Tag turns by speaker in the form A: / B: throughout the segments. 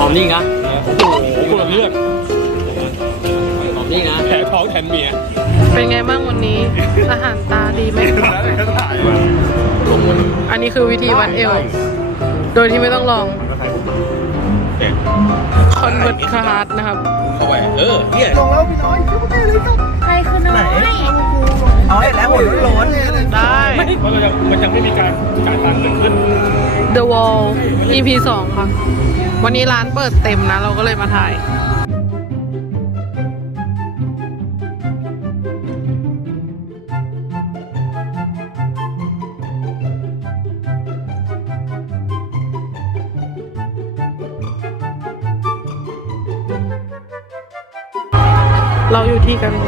A: หอมนี่นะ
B: โอ้โหคนละเรื่อง
A: หอมนี่นะ
B: แผลท้องแทนเมีย
C: เป็นไงบ้างวันนี้ อาหารตาดีไหม
B: แล้วก็ถ่ายมา
A: ลงมัน
C: อันนี้คือวิธีวัดเอว โดยที่ไม่ต้องลอง
B: เด็ก
C: คอนเวิร์ตคาร์ดนะครับ
B: เข้าไปเออเนี่ย
D: ใคร คือน้อย
E: เอาเห็นแล้วหัวโล้น
C: ได้
B: เพราะเรายังมันยังไม่มีการจ่ายตังค์เกิดขึ้น
C: The Wall EP 2ค่ะ วันนี้ร้านเปิดเต็มนะ เราก็เลยมาถ่าย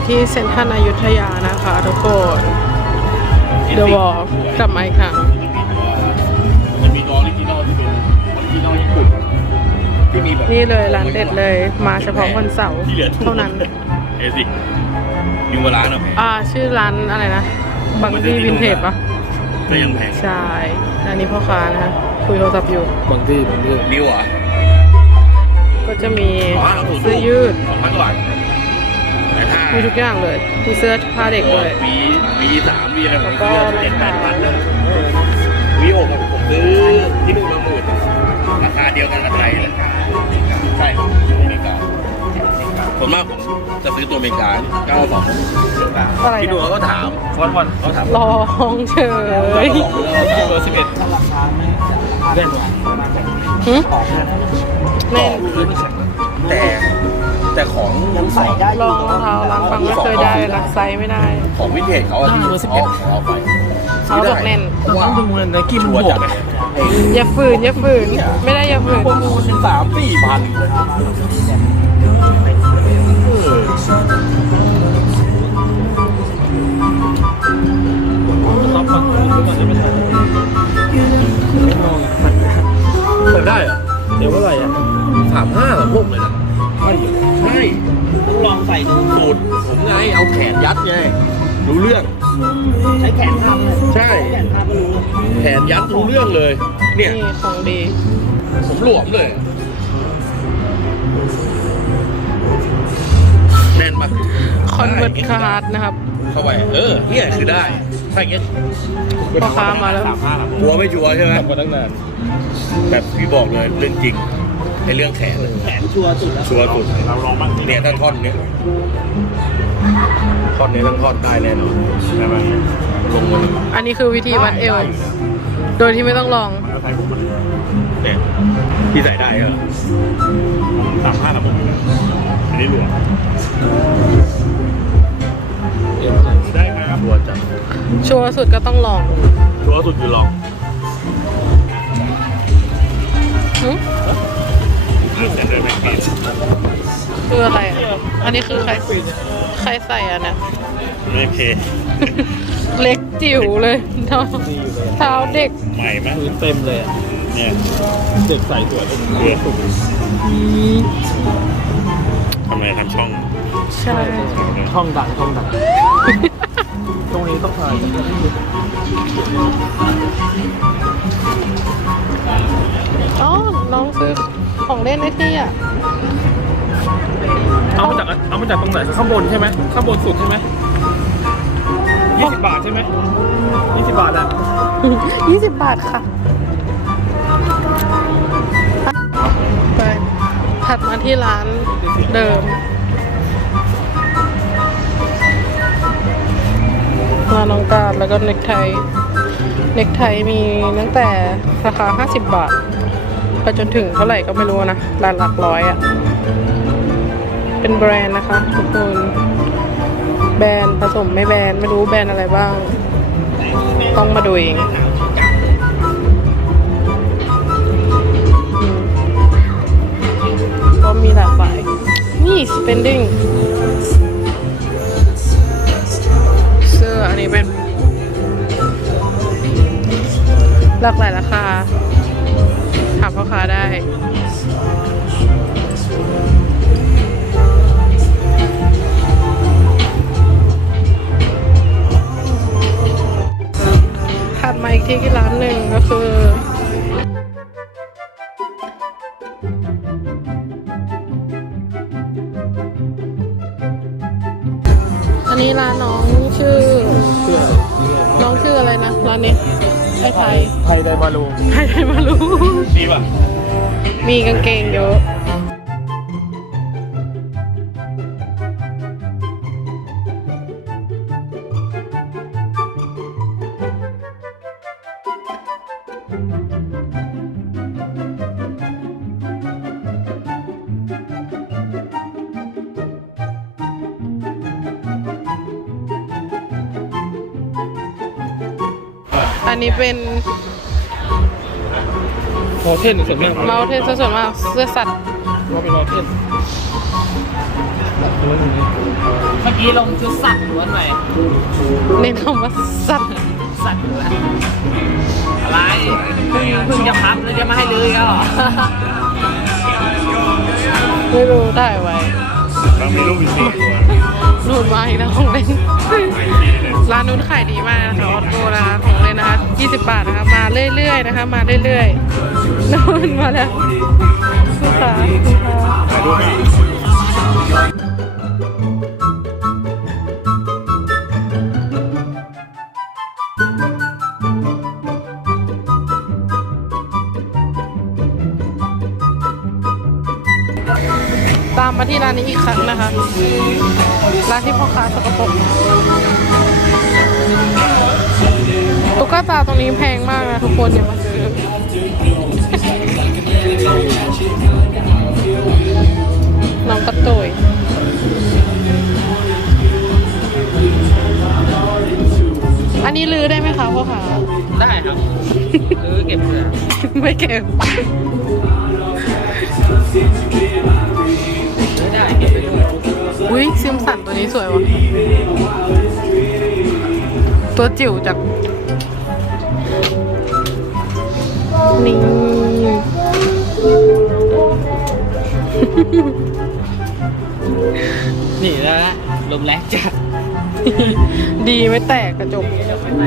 C: ที่กันที่เซ็นทรัลอยุธยานะคะทุกคน The Wall กลับมาอีกครั้ง
B: จะมีออริจินอลที่เป็นออริจินอลญี่ปุ่นที่มีแบบ
C: นี่เลยร้านเด็ดเลยมาเฉพาะวันเสาร์
B: ที่เหลือ
C: เท่านั้น
B: เอซิกยูวร้านอะแพง
C: อ่าชื่อร้านอะไรนะบางที่วินเทจปะ
B: ก็ยังแพง
C: ใช่อันนี้พ่อค้านะคุยโทรศัพท์อยู่
A: บางที่บางที่
B: นิวเหรอะ
C: ก็จะมี
B: อ๋อเราถูก
C: เสื้อยืด
B: สองพันกว่าบาทแต่ถ้า
C: มีทุกอย่างเลย มีเสื้อผ้าเด็กเลย
B: วีวีสามวีอะไรผม
C: แล้วก็
B: เจ็ดแปดพันนะวีหกอะผมซื้อที่นู่นมาหมื่นราคาเดียวกันกับไทยเลยใช่อเมริกาส่วนมากผมจะซื้อตัวอเมริกาเก้าสอง
C: อะไร
B: ที่นู่น
C: นะ
B: เขาก็ถามวันวันเขาถาม
C: ลองเฉย
B: เบอร์สิบเอ็ด
A: เล่นวะ
C: หึ
B: ต่
C: แน่
B: อนแต่ แต่ของของ
C: ลองรองเท้าร้านฟังไม่เคยได้รักไซส์ไม่ได้
B: ของวินเทจเขาอะที่เขาเอาไป
C: เขาบอกแน่น
A: ต้องดูเลยนะกิน
B: ชั
A: บ
B: ว
A: ว
B: ร์
A: ก
B: จัดเลย
C: อย่าฝืนอย่าฝืน ไม่ได้อย่าฝืน
A: ประมูลเป็นสามสี่พันเลยต้องฟังคุณก่อนได้ไหมครับ
B: เปิดได้เหรอ
A: เดี๋ยวเท่าไหร่อะ
B: สามห้าพวกเลยนะใช่ ใช่
E: ต้องลองใส่ดู
B: สูตรผมไงเอาแขนยัดไงรู้เรื่อง
E: ใช้แขนทำเลย
B: ใช่
E: แขนทำก็รู้
B: แขนยัดรู้เรื่องเลย เนี่ย
C: นี่ของดี
B: ผมหลวมเลยแน่นปะ
C: คอนเวิร์ตคาร์ดนะครับ
B: เข้าไปเออเนี่ยคือได้ถ้าอย่างเงี้ย
C: พ่อค้ามาแล้ว
B: กลัวไม่ชัวร์ใช่ไหม
A: ทำมาตั้งนาน
B: แบบพี่บอกเลยเรื่องจริง ในเรื่องแขน
E: แขนชัวร์สุดแล้ว
B: ชัวร์สุดเราลองบ้างเนี่ยถ้าท่อนเนี้ยท่อนนี้ทั้งท่อนได้แน่นอนใช่ไหมลงมาเลย
C: อันนี้คือวิธีวัดเอว โดยที่ไม่ต้องลอง
B: เนี่ยพี่ใส่ได้เหรอสามห้าสามหกอันนี้หลวมได้ครับชัวร์จัด
C: ชัวร์สุดก็ต้องลอง
B: ชัวร์สุดคือลอง
C: หึ คืออะไรอะอันนี้คือใครใครใส่อะเนี่ย
B: ไม่เพ
C: เล็กจิ๋วเลยเท้าเท้าเด็ก
B: ใหม่ไหม
A: พื้นเต็มเลยอะ
B: เนี่ย
A: เด็กใส่สวยเลย
B: เรือสุกทำไมทำช่อง
C: ใช่
A: ช่องดังช่องดังตรงนี้ต้องถ่ายกันที่
C: อ๋อน้องซื้อ ของเล่นไอ้ที่อะ
A: เอามาจากเอามาจากตรงไหนข้างบนใช่ไหมข้างบนสุดใช่ไหมยี่สิบบาทใช่ไหมยี่สิบบาทอะ
C: ยี่สิบบาทค่ะ ไปถัดมาที่ร้านเดิม มาน้องกาดแล้วก็เน็กไท เน็กไทมีตั้งแต่ราคา 50 บาท ไปจนถึงเท่าไหร่ก็ไม่รู้นะร้านหลักร้อยอะ่ะ เป็นแบรนด์นะคะ ทุกคน แบรนด์ผสมไม่แบรนด์ไม่รู้แบรนด์อะไรบ้าง ต้องมาดูเองก็มีหลากหลายนี่ spending เสื้ออันนี้เป็นหลากหลายราคา ขับพ่อค้าได้ถัดมาอีกที่ร้านหนึ่งก็คืออันนี้ร้านน้องชื่อ น้องชื่ออะไรนะร้านนี้ ไอ้ไทย
A: ไทยไดมารู
C: ไทยไทยมารู้
B: ดีป่ะ
C: มีกางเกงเยอะ อันนี้เป็น
A: โมเทนส่วนมาก
C: เมาเทนส่วนมากเสื้อสัตว์
A: ว่าเป็นโมเทน
E: เมื่อกี้ลงชุดสัตว์ล้วนไป
C: เน้นคำว่าสัตว์
E: สัตว์ล้วนอะไรเพิ่งเพิ่งจะพับแล้วจะมาให้เลยก็เหรอ
C: ไม่รู้ได้ไว้
B: เรามีรูปอีกสี่ตัว
C: รูดมาอีกแล้วของเล่น ร้านนู้นขายดีมากนะคะออโต้นะคะของเล่นนะคะ20 บาทนะคะมาเรื่อยๆนะคะ มาเรื่อยๆนู่นมาแล้วลูกค้าลูกค้า
B: ถ่ายรูปไหา
C: มมาที่ร้านนี้อีกครั้งนะคะ ร้านที่พ่อค้าสกปรกตุ๊กตาตรงนี้แพงมากนะทุกคนอย่ามาซื้อน้องกระตุยอันนี้ลือได้ไหมคะพ่อค้า
E: ได้ครับหรือเก็บเผื่อ
C: ไม่เก็บ อุ้ยซิมสันตัวนี้สวยว่ะ ตัวจิ๋วจาก นี่
E: นี่แล้วนะลมแรงจัด
C: ดีไม่แตกกระจก
E: ไม่ไหว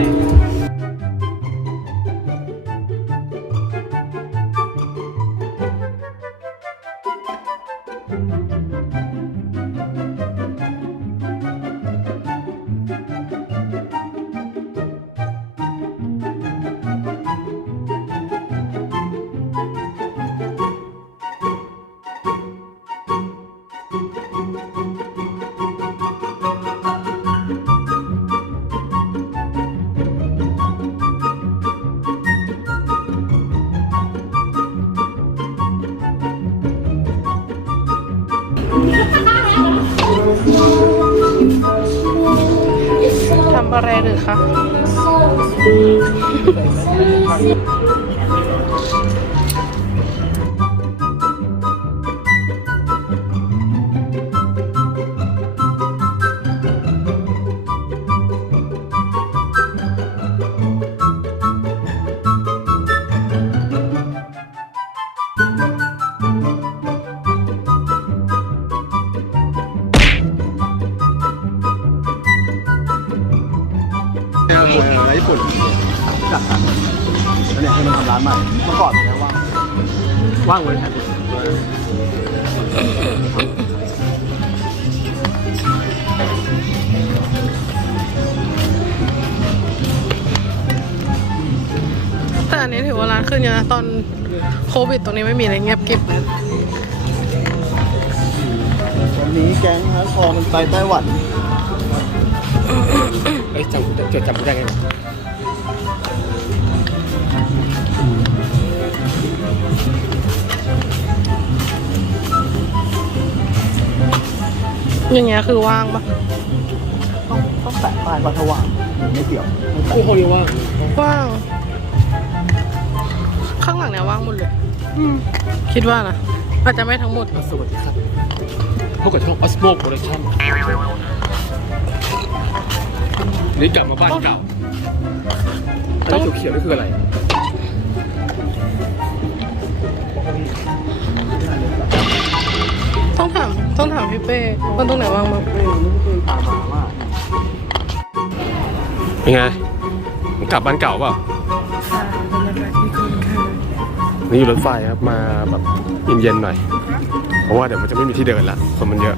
D: อ ก่อนเนี่ยว่างว่างเลยครับ
C: แต่อันนี้ถือว่าร้านขึ้นเยอะนะตอนโควิดตรงนี้ไม่มีอะไรเงียบกริบ
D: วันนี้แก๊งฮาร์ดคอร์มันไปไต้หวัน
A: เอ้ยจำจดจำกูได้ไง
C: อย่างเงี้ยคือว่างปะ
D: ต้องต้องแตะป้ายวัฒว่างไม่เกี่ยวไม่แตะ
A: กูเขาเรียกว่า
C: ว่าง ข้างหลังเนี่ยว่างหมดเลยคิดว่านะอาจจะไม่ทั้งหมด
A: สวัสดีครับพบกับช่อง Osmo Production นี่กลับมาบ้านเก่าอันนี้เขียวๆนี่คืออะไร
C: ต้องถาม ต้องถามพี่เป้ว่าตรงไหนว่างมั้ง
D: ไม่รู้ไม่เคยตามมาว่า
A: เป็นไงกลับบ้านเก่าเปล่านี่อยู่รถไฟครับมาแบบเย็นๆหน่อยเพราะว่าเดี๋ยวมันจะไม่มีที่เดินละคนมันเยอะ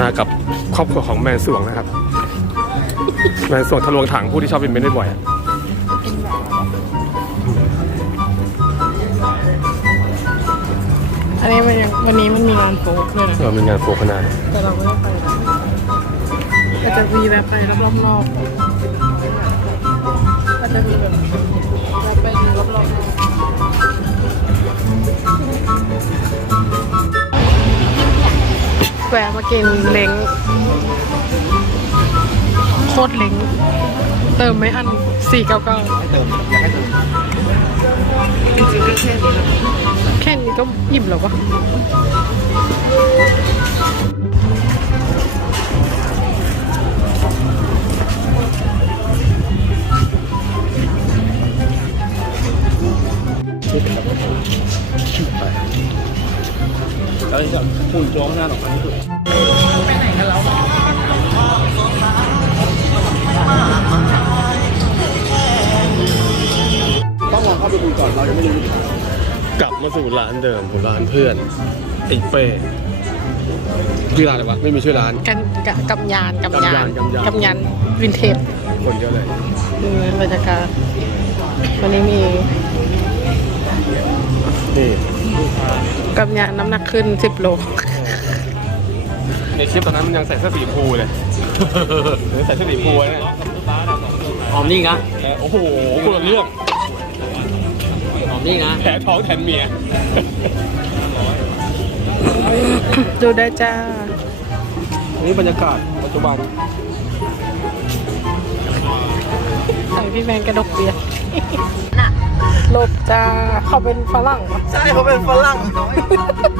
A: มากับครอบครัวของแมนสวงนะครับแมนสวงทะลวงถังผู้ที่ชอบเป็นเมนบ่อยๆ อะ
C: อันนี้มันยังวันนี้มันมีงานโฟกด้วยนะ
A: เออมีงานโฟกขนาด
C: แต่เราไม่ได้ไปนะอาจจะมีแบบไปรอบๆนอกอาจจะมีแบบแบบไปดูรอบๆนอกแวะมากินเล้งโคตรเล้งเติมไม่อันสี่เก้าเก้า
D: ให้เติมอยากให้เติม
C: จริงๆก็แค่นี้แค่นี้ ก็อิ่มแล้ววะไป
D: แล้วจะปุ่จ้องหน้าหรอกไปที่สุดไปไหนกันแล้ว
A: ลับมาสู่ร้านเดิมของร้านเพื่อนไอ้เป้ชื่อร้านอะไรวะไม่มีชื่อร้าน
C: กันกะกำยานกำยาน
A: กำยาน
C: กำยานวินเทจ
A: คนเยอะเลย
C: ดูบรรยากาศวันนี้มี
A: นี่
C: กำยานน้ำหนักขึ้น 10 โล
A: ในคลิปตอนนั้นมันยังใส่เสื้อสีชมพูเลยใส่เสื้อสีชมพูไว้เนี่ย
E: หอมนี่นะ
A: แต่โอ้โหคนละเรื่อง
E: หอม นี่นะ
A: แผลท้องแทนเมีย
C: ดูได้จ้า
A: นี่บรรยากาศปัจจุบัน
C: ใส่พี่แมนกระดกเบียร์หลบจ้า เขาเป็นฝรั่งปะ
D: ใช่เขาเป็นฝรั่งน้อย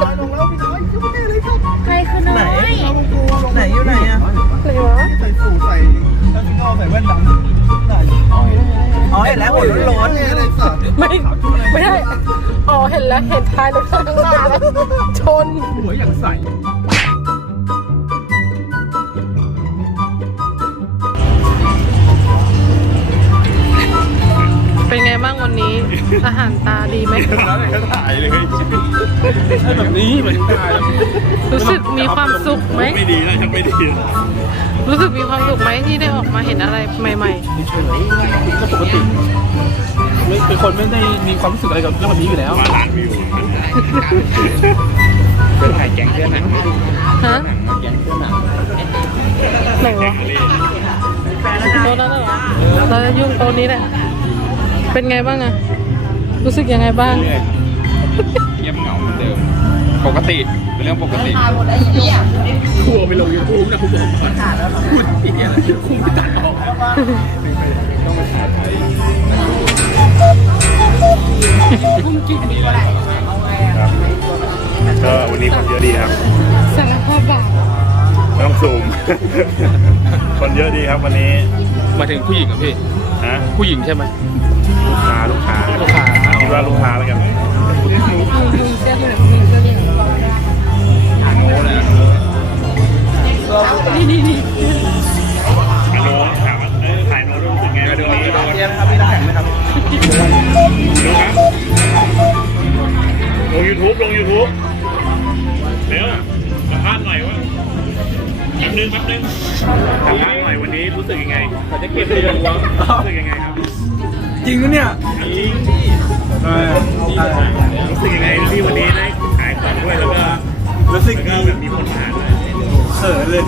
D: น้อยลงแล้วพี่น้อยชื่อไม่ได้เลยครับ
F: ใครคือน้อย
D: ไหนอยู่ไหนอะ
C: อะไรวะ
D: ใส่สูทใส่แล้วพี่น้องใส่แว่นดำไหนอ๋อ เห็นแล้วหัวร้อนๆอะไรสัตว์
C: ไม่ไม่ได้อ๋อเห็นแล้วเห็นท้ายรถข้างหน้าแล้วชน
A: หัวอย่างใส
C: เป็นไงบ้างวันนี้ อาหารตาดีไหม
A: แล้วก็ถ่ายเลยใช่แบบนี้เหมือนถ่ายแบบ
C: รู้สึกมีความสุขไหม
B: ไม่ดีนะยังไม่ดี
C: รู้สึกมีความสุขไหมที่ได้ออกมาเห็นอะไรใหม่
A: ก็ปกติไม่เป็นคนไม่ได้มีความรู้สึกอะไรกับเรื่องแบบนี้อยู่แล้ว
B: มาล้านวิว
E: เป็นไข่แกงเพื่อนหนัง
C: ๆฮะ
E: แกงเพื่อนหนัง
C: ไหนวะโต๊ะนั้นเหรอเราจะยุ่งโต๊ะนี้แหละ เป็นไงบ้างอะรู้สึกยังไงบ้าง
A: เงียบเหงาเหมือนเดิม ปกติเป็นเรื่องปกติ ทัวร์ไปลงยูทูบนะคุณบอกพูดอีกอย่างคุ้มไม่ตัดออกต้องมาถ่ายไทยก็วันนี้คนเยอะดีครับ
C: สารภาพบาป
B: ไม่ต้องซูม คนเยอะดีครับวันนี้
A: มาถึงผู้หญิงกับพี่
B: ฮะ
A: ผู้หญิงใช่ไหม
B: ลูกค้าลูกค้า
A: ลูกค้า
B: คิดว่าลูกค้าแล้วกัน
C: เสื้อเหลืองมีเสื้อเหลืองนี่นี่นี่
B: อโนถามว่าเออถ่ายโนรู้สึกไงมาดูนี้ดู
D: เตรียมครับมีน้ำแข็งไหมครับ
B: ครับลงยูทูบลงยูทูบเดี๋ยวสัมภาษณ์หน่อยว่าแป๊บนึงแป๊บนึงสัมภาษณ์หน่อยวันนี้รู้สึกยังไง
A: เขาจะเก็บเรื่องวะ
B: รู้สึกยังไงครับ
D: จริงนะเนี่ย
B: จริง
D: เออ
B: รู้สึกยังไงที่วันนี้ได้ขายของด้วยแล้วก็
D: รู้สึก
B: ก็
D: ดี
B: แบบมีคนมาหาด้วย
D: เขินเลย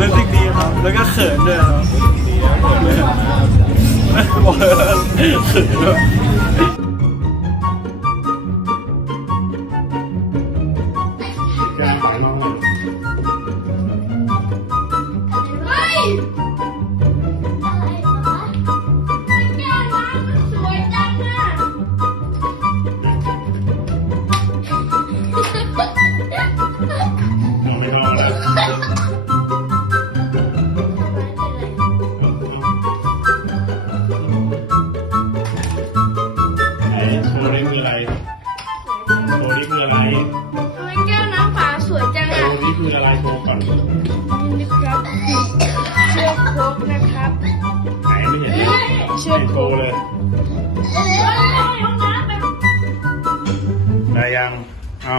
D: รู้สึกดีครับ แล้วก็เขินด้วยครับเขินด้วย
B: ได้ยังเอา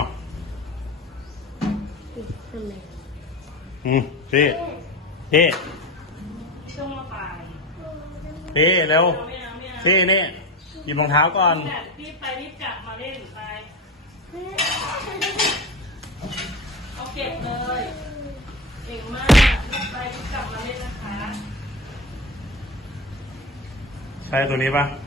G: อืมพี่พี่พี่เร็วพี่นี่หยิบรองเท้าก่อน
H: รีบไปรีบกลับมาเล่นไปเอาเก็บเลยเก่งมากรีบไปรีบกลับมาเล่นนะคะ
G: ใช่ตัวนี้ปะ
H: ใ